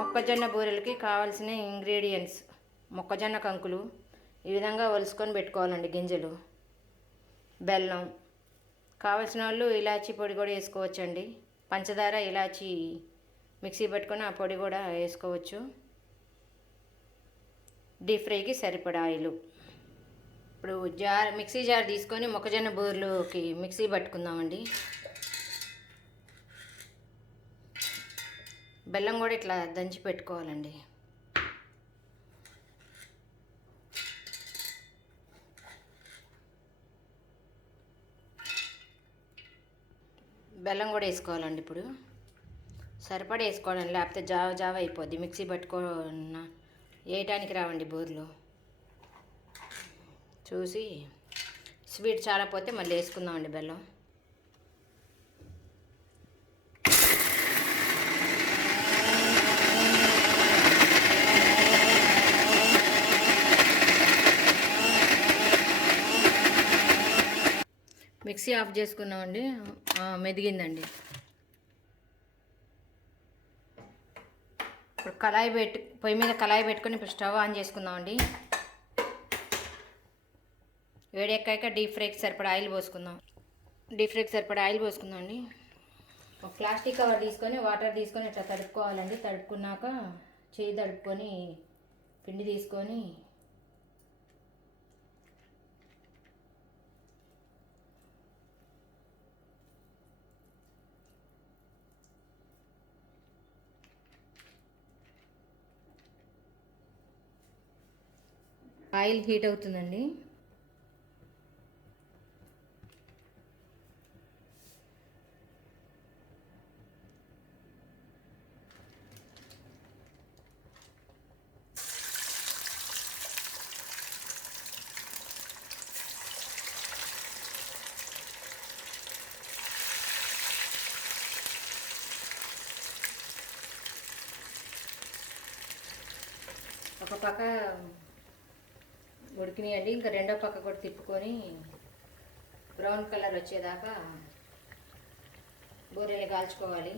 మొక్కజొన్న బూరెలకి కావాల్సిన ఇంగ్రీడియంట్స్: మొక్కజొన్న కంకులు ఈ విధంగా ఒలుసుకొని పెట్టుకోవాలండి, గింజలు, బెల్లం, కావలసిన వాళ్ళు ఇలాచీ పొడి కూడా వేసుకోవచ్చండి, పంచదార, ఇలాచీ మిక్సీ పట్టుకొని ఆ పొడి కూడా వేసుకోవచ్చు, డీప్ ఫ్రైకి సరిపడా ఆయిల్. ఇప్పుడు మిక్సీ జార్ తీసుకొని మొక్కజొన్న బూరెలుకి మిక్సీ పట్టుకుందామండి. బెల్లం కూడా ఇట్లా దంచి పెట్టుకోవాలండి. బెల్లం కూడా వేసుకోవాలండి. ఇప్పుడు సరిపడా వేసుకోవాలండి, లేకపోతే జావ జావ అయిపోద్ది. మిక్సీ పట్టుకున్న వేయటానికి రావండి బూరెలు. చూసి స్వీట్ చాలా పోతే మళ్ళీ వేసుకుందామండి బెల్లం. మిక్సీ ఆఫ్ చేసుకున్నామండి, మెదిగిందండి. ఇప్పుడు పొయ్యి మీద కళాయి పెట్టుకొని ఇప్పుడు స్టవ్ ఆన్ చేసుకుందామండి. వేడెక్కాక డీప్ ఫ్రైకి సరిపడా ఆయిల్ పోసుకుందాం. అండి. ఒక ప్లాస్టిక్ కవర్ తీసుకొని వాటర్ తీసుకొని ఇట్లా తడుపుకోవాలండి. తడుపుకున్నాక చేయి తడుపుకొని పిండి తీసుకొని ఆయిల్ హీట్ అవుతుందండి. ఒక పక్క ఉడికినాయండి, ఇంకా రెండో పక్క కూడా తిప్పుకొని బ్రౌన్ కలర్ వచ్చేదాకా బూరెలు కాల్చుకోవాలి.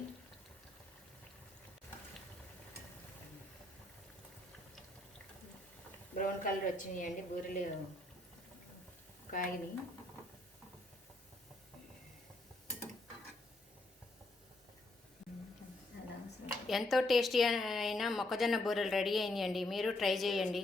బ్రౌన్ కలర్ వచ్చినాయండి, బూరెలు కాగినాయి. ఎంతో టేస్టీ అయిన మొక్కజొన్న బూరెలు రెడీ అయినాయండి. మీరు ట్రై చేయండి.